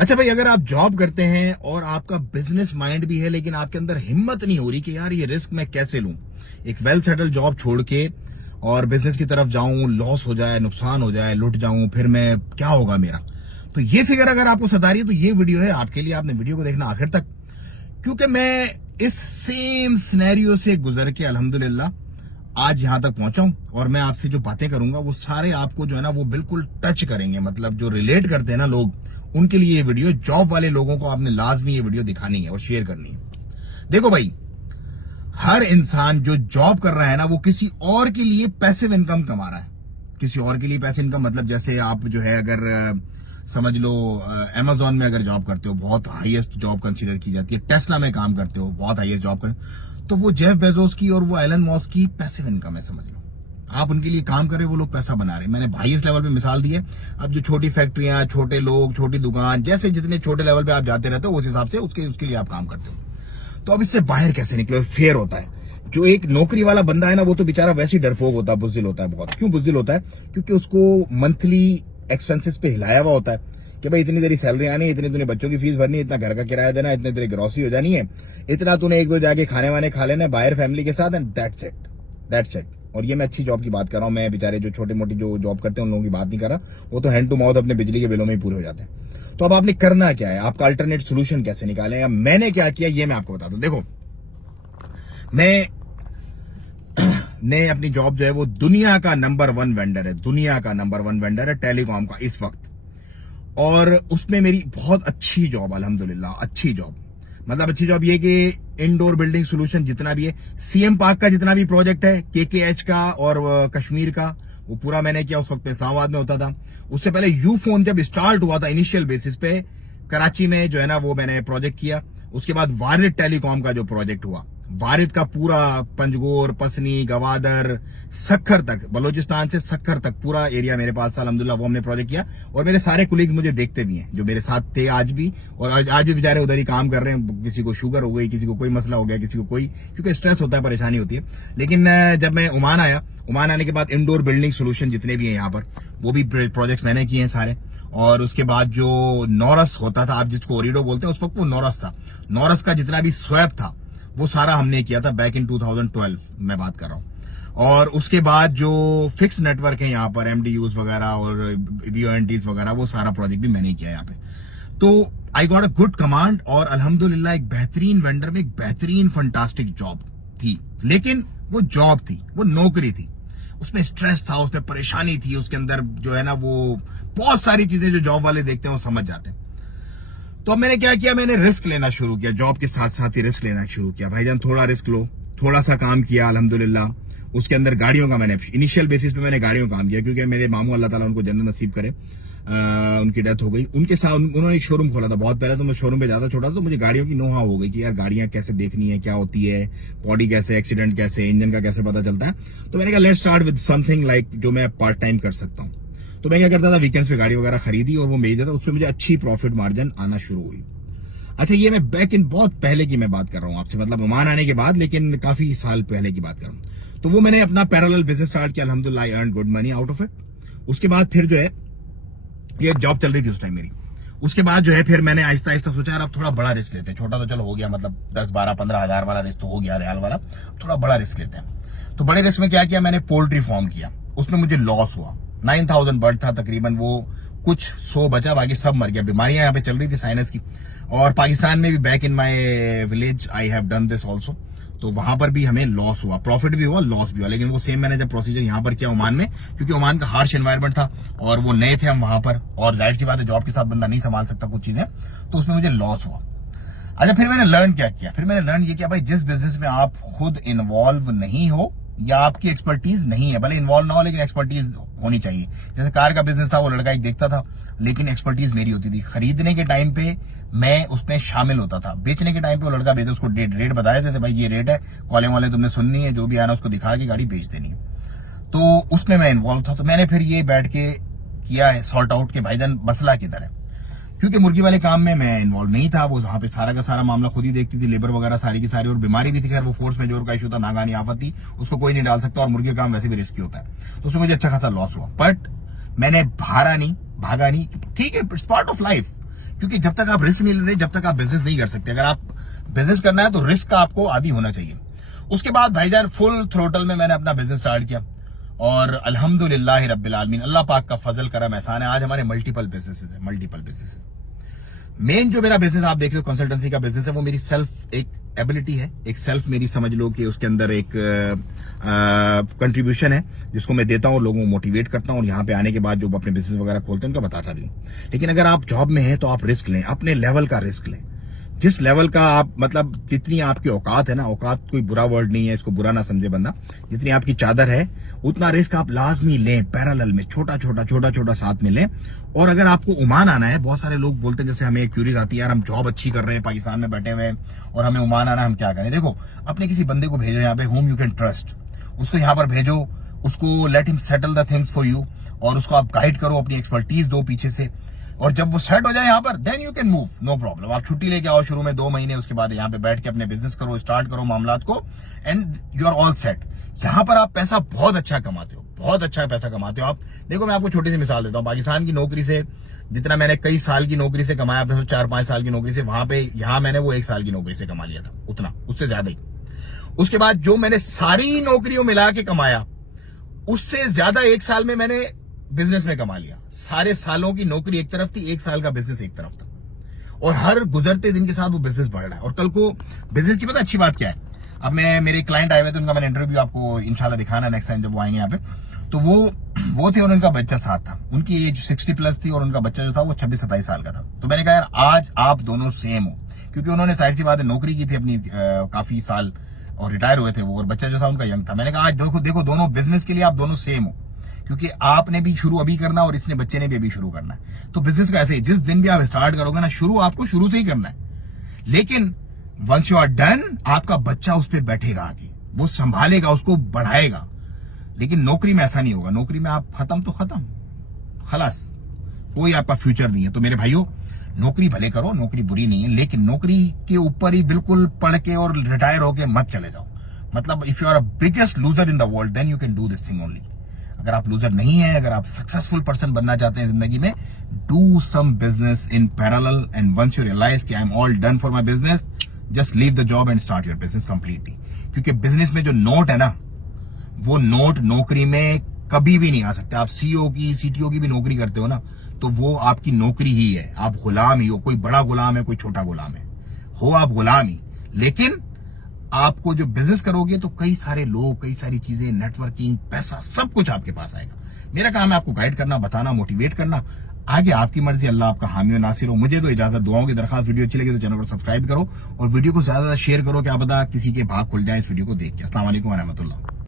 अच्छा भाई, अगर आप जॉब करते हैं और आपका बिजनेस माइंड भी है लेकिन आपके अंदर हिम्मत नहीं हो रही कि यार ये रिस्क मैं कैसे लूं, एक वेल सेटल जॉब छोड़ के और बिजनेस की तरफ जाऊं, लॉस हो जाए, नुकसान हो जाए, लुट जाऊं, फिर मैं क्या होगा मेरा। तो ये फिगर अगर आपको सता रही है तो ये वीडियो है आपके लिए। आपने वीडियो को देखना आखिर तक, क्योंकि मैं इस सेम सिनेरियो से गुजर के अल्हम्दुलिल्लाह आज यहां तक पहुंचा हूं। और मैं आपसे जो बातें करूंगा वो सारे आपको जो है ना वो बिल्कुल टच करेंगे, मतलब जो रिलेट करते हैं ना लोग, उनके लिए ये वीडियो, जॉब वाले लोगों को आपने लाजमी ये वीडियो दिखानी है और शेयर करनी है। देखो भाई, हर इंसान जो जॉब कर रहा है ना वो किसी और के लिए पैसिव इनकम कमा रहा है। किसी और के लिए पैसिव इनकम मतलब जैसे आप जो है अगर समझ लो अमेजोन में अगर जॉब करते हो, बहुत हाईएस्ट जॉब कंसीडर की जाती है। टेस्ला में काम करते हो, बहुत हाईएस्ट जॉब कर, तो वो जेफ बेजोस की और वो एलन मस्क की पैसिव इनकम है, समझ लो। आप उनके लिए काम कर रहे हो, वो लोग पैसा बना रहे हैं। मैंने हाईएस्ट लेवल पे मिसाल दी है। अब जो छोटी फैक्ट्रियां, छोटे लोग, छोटी दुकान, जैसे जितने छोटे लेवल पे आप जाते रहते हो उस हिसाब से उसके लिए आप काम करते हो। तो अब इससे बाहर कैसे निकले? फेयर होता है। जो एक नौकरी वाला बंदा है ना वो तो बेचारा वैसे ही डरपोक होता है, बुज़दिल होता है बहुत। क्यों बुज़दिल होता है? क्योंकि उसको मंथली एक्सपेंसेस पे हिलाया हुआ होता है कि भाई इतनी तेरी सैलरी आनी है, इतनी तूने बच्चों की फीस भरनी है, इतना घर का किराया देना है, इतनी तेरी ग्रोसरी हो जानी है, इतना तूने एक दो जाके खाने वाने खा लेना है बाहर फैमिली के साथ, एंड दैट्स इट। और ये मैं अच्छी जॉब की बात कर रहा हूँ, मैं बेचारे जो छोटे मोटी जो जॉब करते हैं उन लोगों की बात नहीं कर रहा। वो तो हैंड टू माउथ अपने बिजली के बिलों में ही पूरे हो जाते हैं। तो अब आपने करना क्या है, आपका अल्टरनेट सोल्यूशन कैसे निकालें, या मैंने क्या किया ये मैं आपको बता दूं। देखो, ने अपनी जॉब जो है वो दुनिया का नंबर 1 वेंडर है, दुनिया का नंबर 1 वेंडर है टेलीकॉम का इस वक्त। और उसमें मेरी बहुत अच्छी जॉब, अल्हम्दुलिल्लाह अच्छी जॉब। मतलब अच्छी जॉब ये कि इंडोर बिल्डिंग सोल्यूशन जितना भी है, सीएम पार्क का जितना भी प्रोजेक्ट है, केकेएच का और कश्मीर का, वो पूरा मैंने किया। उस वक्त इस्लामाबाद में होता था। उससे पहले यू फोन जब स्टार्ट हुआ था इनिशियल बेसिस पे कराची में जो है ना, वो मैंने प्रोजेक्ट किया। उसके बाद वारिद टेलीकॉम का जो प्रोजेक्ट हुआ, वारिद का पूरा पंजगोर, पसनी, गवादर, सक्खर तक, बलोचिस्तान से सक्खर तक पूरा एरिया मेरे पास था अल्हम्दुलिल्लाह। वो हमने प्रोजेक्ट किया और मेरे सारे कुलीग मुझे देखते भी हैं जो मेरे साथ थे आज भी, और आज भी बेचारे उधर ही काम कर रहे हैं। किसी को शुगर हो गई, किसी को कोई मसला हो गया, किसी को कोई, क्योंकि स्ट्रेस होता है, परेशानी होती है। लेकिन जब मैं ओमान आया, ओमान आने के बाद इंडोर बिल्डिंग सोल्यूशन जितने भी हैं यहाँ पर, वो भी प्रोजेक्ट्स मैंने किए हैं सारे। और उसके बाद जो नौरस होता था, आप जिसको ओरिडो बोलते हैं, उस वक्त वो नौरस था। नौरस का जितना भी स्वैप था वो सारा हमने किया था बैक इन 2012 मैं बात कर रहा हूं। और उसके बाद जो फिक्स नेटवर्क है यहाँ पर, एमडीयूज वगैरह और बीओएनटीज वगैरह, वो सारा प्रोजेक्ट भी मैंने किया यहाँ पे। तो I got a good command और अल्हम्दुलिल्लाह एक बेहतरीन वेंडर में एक बेहतरीन फंटास्टिक जॉब थी। लेकिन वो जॉब थी, वो नौकरी थी, उसमें स्ट्रेस था, उसमें परेशानी थी, उसके अंदर जो है ना वो बहुत सारी चीजें जो जॉब वाले देखते हैं वो समझ जाते हैं। तो अब मैंने क्या किया, मैंने रिस्क लेना शुरू किया, जॉब के साथ साथ ही रिस्क लेना शुरू किया। भाईजान थोड़ा रिस्क लो, थोड़ा सा काम किया अल्हम्दुलिल्लाह। उसके अंदर गाड़ियों का मैंने इनिशियल बेसिस पे मैंने गाड़ियों का काम किया, क्योंकि मेरे मामू अल्लाह ताला उनको जन्नत नसीब करे, उनकी डेथ हो गई। उनके साथ उन्होंने एक शोरूम खोला था बहुत पहले, तो मैं शोरूम पे ज्यादा छोटा था, तो मुझे गाड़ियों की नोहा हो गई कि यार गाड़ियां कैसे देखनी है, क्या होती है, बॉडी कैसे, एक्सीडेंट कैसे, इंजन का कैसे पता चलता है। तो मैंने कहा let's start with something like जो मैं पार्ट टाइम कर सकता हूँ। तो मैं क्या करता था, वीकेंड्स पे गाड़ी वगैरह खरीदी और वो बेच देता, उसमें मुझे अच्छी प्रॉफिट मार्जिन आना शुरू हुई। अच्छा, ये मैं बैक इन बहुत पहले की मैं बात कर रहा हूँ आपसे, मतलब ओमान आने के बाद, लेकिन काफी साल पहले की बात कर रहा हूँ। तो वो मैंने अपना पैरेलल बिजनेस स्टार्ट किया, अल्हम्दुलिल्लाह I earn good money out of it. उसके बाद फिर जो है ये जॉब चल रही थी उस टाइम मेरी। उसके बाद जो है फिर मैंने आहिस्ता आहिस्ता सोचा यार अब थोड़ा बड़ा रिस्क लेते हैं। छोटा तो चलो हो गया, मतलब 10, 12, 15 हजार वाला रिस्क तो हो गया रियाल वाला, थोड़ा बड़ा रिस्क लेते हैं। तो बड़े रिस्क में क्या किया, मैंने पोल्ट्री फार्म किया। उसमें मुझे लॉस हुआ, 9000 बर्ड था तकरीबन, वो कुछ 100 बचा, बाकी सब मर गया। बीमारियां यहाँ पे चल रही थी साइनस की। और पाकिस्तान में भी back in my village I have done this also. तो वहां पर भी हमें लॉस हुआ, प्रॉफिट भी हुआ, लॉस भी हुआ। लेकिन वो सेम मैंने जब प्रोसीजर यहाँ पर किया ओमान में, क्योंकि ओमान का हार्श एनवायरमेंट था और वो नए थे हम वहां पर, और जाहिर सी बात है जॉब के साथ बंदा नहीं संभाल सकता कुछ चीजें, तो उसमें मुझे लॉस हुआ। अच्छा, फिर मैंने लर्न क्या किया, फिर मैंने लर्न ये किया भाई जिस बिजनेस में आप खुद इन्वॉल्व नहीं हो या आपकी एक्सपर्टीज नहीं है, भले इन्वॉल्व ना हो लेकिन एक्सपर्टीज होनी चाहिए। जैसे कार का बिजनेस था, वो लड़का एक देखता था, लेकिन एक्सपर्टीज मेरी होती थी। खरीदने के टाइम पे मैं उसमें शामिल होता था, बेचने के टाइम पे वो लड़का बेचता, उसको रेट बता देते थे, भाई ये रेट है, कॉलिंग वाले तुमने सुननी है, जो भी आना उसको दिखा के गाड़ी बेच देनी है। तो उसमें मैं इन्वॉल्व था। तो मैंने फिर ये बैठ के किया है सॉर्ट आउट के भाईजान मसला किधर है, क्योंकि मुर्गी वाले काम में मैं इन्वॉल्व नहीं था। वो वहां पे सारा का सारा मामला खुद ही देखती थी, लेबर वगैरह सारी की सारी, और बीमारी भी थी। खैर वो फोर्स मेजोर का इशू था, नागानी आफत थी, उसको कोई नहीं डाल सकता, और मुर्गी का काम वैसे भी रिस्की होता है। तो उसमें मुझे अच्छा खासा लॉस हुआ, बट मैंने भागा नहीं, ठीक है, इट्स पार्ट ऑफ लाइफ। क्योंकि जब तक आप रिस्क नहीं लेते, जब तक आप बिजनेस नहीं कर सकते। अगर आप बिजनेस करना है तो रिस्क का आपको आदी होना चाहिए। उसके बाद भाईजान फुल थ्रोटल में मैंने अपना बिजनेस स्टार्ट किया और अल्हम्दुलिल्लाह रब्बिल आलमीन, अल्लाह पाक का फजल करम एहसान है, आज हमारे मल्टीपल बिजनेसेस है, मल्टीपल बिजनेसेस। मेन जो मेरा बिजनेस आप देख रहे हो कंसल्टेंसी का बिजनेस है, वो मेरी सेल्फ एक एबिलिटी है, एक सेल्फ मेरी समझ लो कि उसके अंदर एक कंट्रीब्यूशन है जिसको मैं देता हूँ, लोगों को मोटिवेट करता हूँ और यहाँ पे आने के बाद जो अपने बिजनेस वगैरह खोलते हैं उनका बताता भी हूँ। लेकिन अगर आप जॉब में हैं तो आप रिस्क लें, अपने लेवल का रिस्क लें, जिस लेवल का आप मतलब जितनी आपकी औकात है ना, औकात कोई बुरा वर्ड नहीं है, इसको बुरा ना समझे बंदा, जितनी आपकी चादर है उतना रिस्क आप लाजमी लें, पैरेलल में छोटा छोटा साथ में लें। और अगर आपको ओमान आना है, बहुत सारे लोग बोलते हैं, जैसे हमें क्यूरी आती है यार हम जॉब अच्छी कर रहे हैं पाकिस्तान में बैठे हुए और हमें ओमान आना है, हम क्या करें? देखो, अपने किसी बंदे को भेजो यहाँ पे, होम यू कैन ट्रस्ट, उसको यहाँ पर भेजो, उसको let him settle the things for you और उसको आप गाइड करो, अपनी एक्सपर्टीज दो पीछे से, और जब वो सेट हो जाए यहाँ पर then you can move, no problem. आप छुट्टी लेके आओ शुरू में 2 महीने, उसके बाद यहाँ पे बैठ के अपने बिजनेस करो, स्टार्ट करो मामलात को and you are all set. यहाँ पर आप पैसा बहुत अच्छा कमाते हो, बहुत अच्छा पैसा कमाते हो आप। देखो मैं आपको छोटी सी मिसाल देता हूँ, पाकिस्तान की नौकरी से जितना मैंने कई साल की नौकरी से कमाया, 4-5 साल की नौकरी से, वहां पे यहाँ मैंने वो 1 साल की नौकरी से कमा लिया था, उतना उससे ज्यादा ही। उसके बाद जो मैंने सारी नौकरियों मिला के कमाया उससे ज्यादा 1 साल में मैंने बिजनेस में कमा लिया। सारे सालों की नौकरी एक तरफ थी, 1 साल का बिजनेस एक तरफ था, और हर गुजरते दिन के साथ वो बिजनेस बढ़ रहा है। और कल को बिजनेस की पता अच्छी बात क्या है, अब मैं मेरे क्लाइंट आए हुए थे, उनका मैंने इंटरव्यू आपको इंशाल्लाह दिखाना नेक्स्ट टाइम जब वो आएंगे यहाँ पे, तो वो थे और उनका बच्चा साथ था, उनकी एज 60+ थी और उनका बच्चा जो था वो 26-27 साल का था। तो मैंने कहा यार आज आप दोनों सेम हो, क्योंकि उन्होंने जाहिर सी बात है नौकरी की थी अपनी काफी साल और रिटायर हुए थे वो, और बच्चा जो था उनका यंग था। मैंने कहा आज देखो दोनों बिजनेस के लिए आप दोनों सेम हो, क्योंकि आपने भी शुरू अभी करना और इसने बच्चे ने भी अभी शुरू करना है। तो बिजनेस का ऐसे ही, जिस दिन भी आप स्टार्ट करोगे ना, शुरू आपको शुरू से ही करना है, लेकिन वंस यू आर डन आपका बच्चा उस पर बैठेगा आगे, वो संभालेगा, उसको बढ़ाएगा। लेकिन नौकरी में ऐसा नहीं होगा, नौकरी में आप खत्म तो खत्म, खलास, कोई आपका फ्यूचर नहीं है। तो मेरे भाइयों, नौकरी भले करो, नौकरी बुरी नहीं है, लेकिन नौकरी के ऊपर ही बिल्कुल पढ़ के और रिटायर होके मत चले जाओ। मतलब if you are a biggest loser in the world then you can do this thing only. अगर आप लूजर नहीं है, अगर आप सक्सेसफुल पर्सन बनना चाहते हैं जिंदगी में, do some business in parallel and once you realise कि I am all done for my business, just leave the job and start your business completely. क्योंकि बिजनेस में जो नोट है ना, वो नोट नौकरी में कभी भी नहीं आ सकते। आप सीईओ की, सीटीओ की भी नौकरी करते हो ना, तो वो आपकी नौकरी ही है, आप गुलाम ही हो। कोई बड़ा गुलाम है, कोई छोटा गुलाम है, हो आप गुलाम ही। लेकिन आपको जो बिजनेस करोगे तो कई सारे लोग, कई सारी चीजें, नेटवर्किंग, पैसा, सब कुछ आपके पास आएगा। मेरा काम है आपको गाइड करना, बताना, मोटिवेट करना। आगे आपकी मर्जी, अल्लाह आपका हामी और नासिर हो। मुझे तो इजाजत, दुआओं की दरखास्त। वीडियो अच्छी लगी तो चैनल को सब्सक्राइब करो और वीडियो को ज्यादा शेयर करो, क्या पता किसी के भाग खुल जाए इस वीडियो को देख के। अस्सलाम वालेकुम व रहमतुल्लाह।